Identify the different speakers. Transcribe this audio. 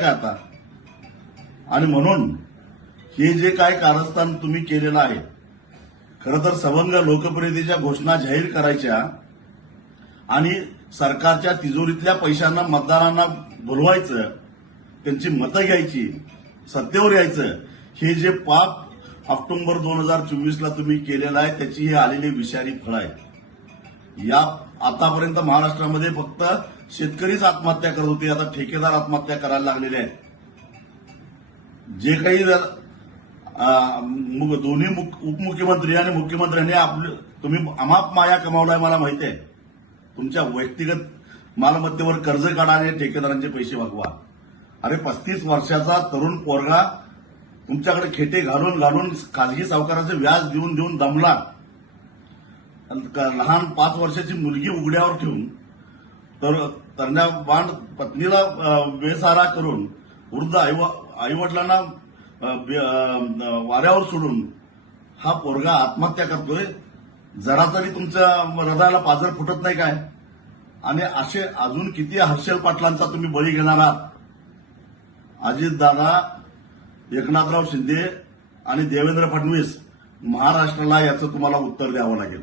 Speaker 1: का आता? आणि म्हणून हे जे काय कारस्थान तुम्ही केलेलं आहे खरं तर सवंग लोकप्रियतेच्या घोषणा जाहीर करायच्या आणि सरकारच्या तिजोरीतल्या पैशांना मतदारांना बोलवायचं त्यांची मतं घ्यायची सत्तेवर यायचं हे जे पाप ऑक्टोबर दोन हजार चोवीसला तुम्ही केलेलं आहे त्याची ही आलेली विषारी फळ आहे या आतापर्यंत महाराष्ट्रामध्ये फक्त शेतकरीच आत्महत्या करत होते. आता ठेकेदार आत्महत्या करायला लागलेले आहेत. जे काही जर, दोन्ही मुख- उपमुख्यमंत्री आणि मुख्यमंत्र्यांनी आपलं तुम्ही अमाप माया कमावलाय मला माहिती आहे. तुमच्या व्यक्तिगत मालमत्तेवर कर्ज काढा आणि ठेकेदारांचे पैसे वागवा. अरे पस्तीस वर्षाचा तरुण पोरगा तुमच्याकडे खेटे घालून घालून खाजगी सावकाराचं व्याज देऊन देऊन दमला. लहान पाच वर्षाची मुलगी उघड्यावर ठेवून तर तरण्या बांड पत्नीला बेसारा करून वृद्ध आई आईवडिलांना वाऱ्यावर सोडून हा पोरगा आत्महत्या करतोय. जरा तरी तुमच्या हृदयाला पाजर फुटत नाही काय? आणि असे अजून किती हर्षल पाटलांचा तुम्ही बळी घेणार आहात? अजितदादा एकनाथराव शिंदे आणि देवेंद्र फडणवीस महाराष्ट्राला याचं तुम्हाला उत्तर द्यावं लागेल.